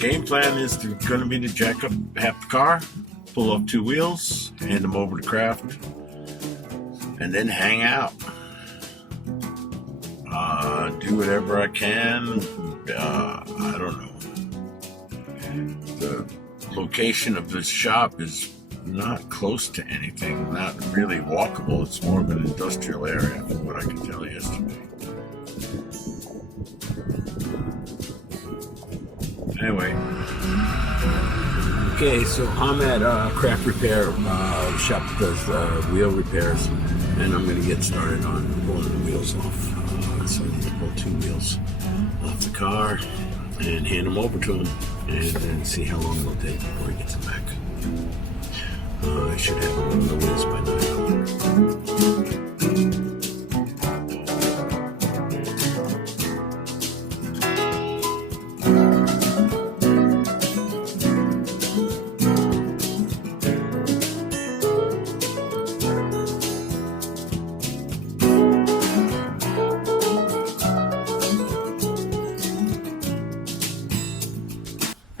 game plan is going to be to jack up half the car, pull off 2 wheels, hand them over to Kraft, and then hang out. Do whatever I can. I don't know. The location of this shop is not close to anything, not really walkable. It's more of an industrial area from what I could tell yesterday. Anyway. Okay, so I'm at Craft Repair shop that does wheel repairs, and I'm going to get started on pulling the wheels off. So I need to pull 2 wheels off the car and hand them over to him, and then see how long it'll take before he gets them back. I should have them on the wheels by 9.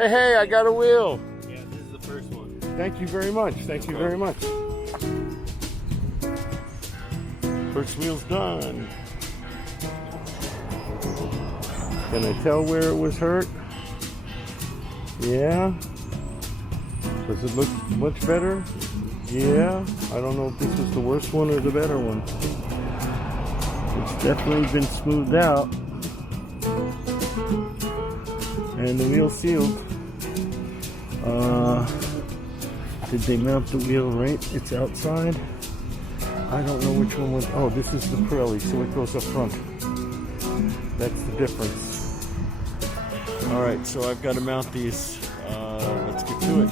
Hey, I got a wheel. Yeah, this is the first one. Thank you very much. Thank you very much. First wheel's done. Can I tell where it was hurt? Yeah. Does it look much better? Yeah. I don't know if this is the worst one or the better one. It's definitely been smoothed out. And the wheel sealed. Did they mount the wheel right? It's outside. I don't know which one was. Oh, this is the Pirelli, so it goes up front. That's the difference. All right, so I've got to mount these. Let's get to it.